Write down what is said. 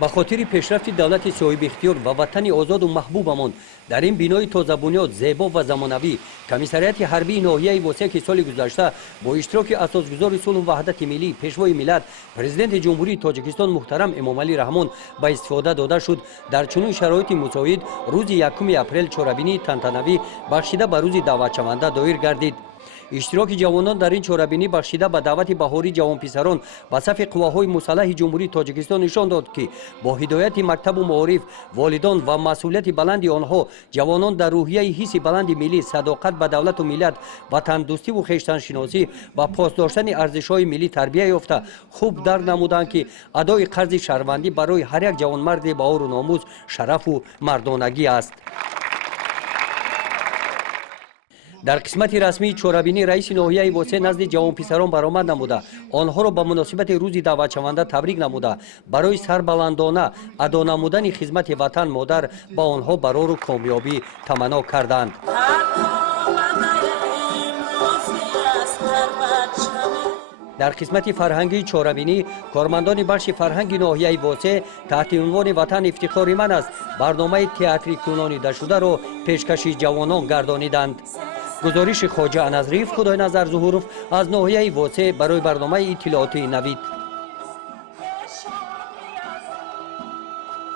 ба хотири пешрафти давлати соҳибихтиёр ва ватани озоду маҳбубамон дар ин бинои тозабунёд зебо ва замонавӣ комиссарияти ҳарбии ноҳияи восея ки соли гузашта бо иштироки асосгузори сулҳу ваҳдати миллӣ пешвои миллат президенти ҷумҳурии тоҷикистон муҳтарам эмомалӣ раҳмон ба истифода дода шуд дар чунин шароити мусоид рӯзи 1 апрел чорабинии тантанавӣ бахшида ба рӯзи даватшаванда доир гардид. иштироки ҷавонон дар ин чорабинӣ бахшида ба давати баҳории ҷавонписарон ба сафи қувваҳои мусаллаҳи ҷумҳурии тоҷикистон нишон дод ки бо ҳидояти мактабу маориф волидон ва масъулияти баланди онҳо ҷавонон дар рӯҳияи ҳисси баланди миллӣ садоқат ба давлату миллат ватандӯстиву хештаншиносӣ ва посдоштани арзишҳои миллӣ тарбия ёфта хуб дарк намуданд ки адои қарзи шаҳрвандӣ барои ҳар як ҷавонмарди баору номӯз шарафу мардонагӣ аст. дар қисмати расмии чорабинӣ раиси ноҳияи восеъ назди ҷавонписарон баромад намуда онҳоро ба муносибати рӯзи даъватшаванда табрик намуда барои сарбаландона адо намудани хизмати ватан модар ба онҳо барору комёбӣ таманно карданд. дар қисмати фарҳангии чорабинӣ кормандони бахши фарҳанги ноҳияи восеъ таҳти унвони ватан ифтихори ман аст барномаи театри кӯнонидашударо пешкаши ҷавонон гардониданд. гузориши хоҷа аназриф худойназар зуҳуров аз ноҳияи восеъ барои барномаи иттилооти навид.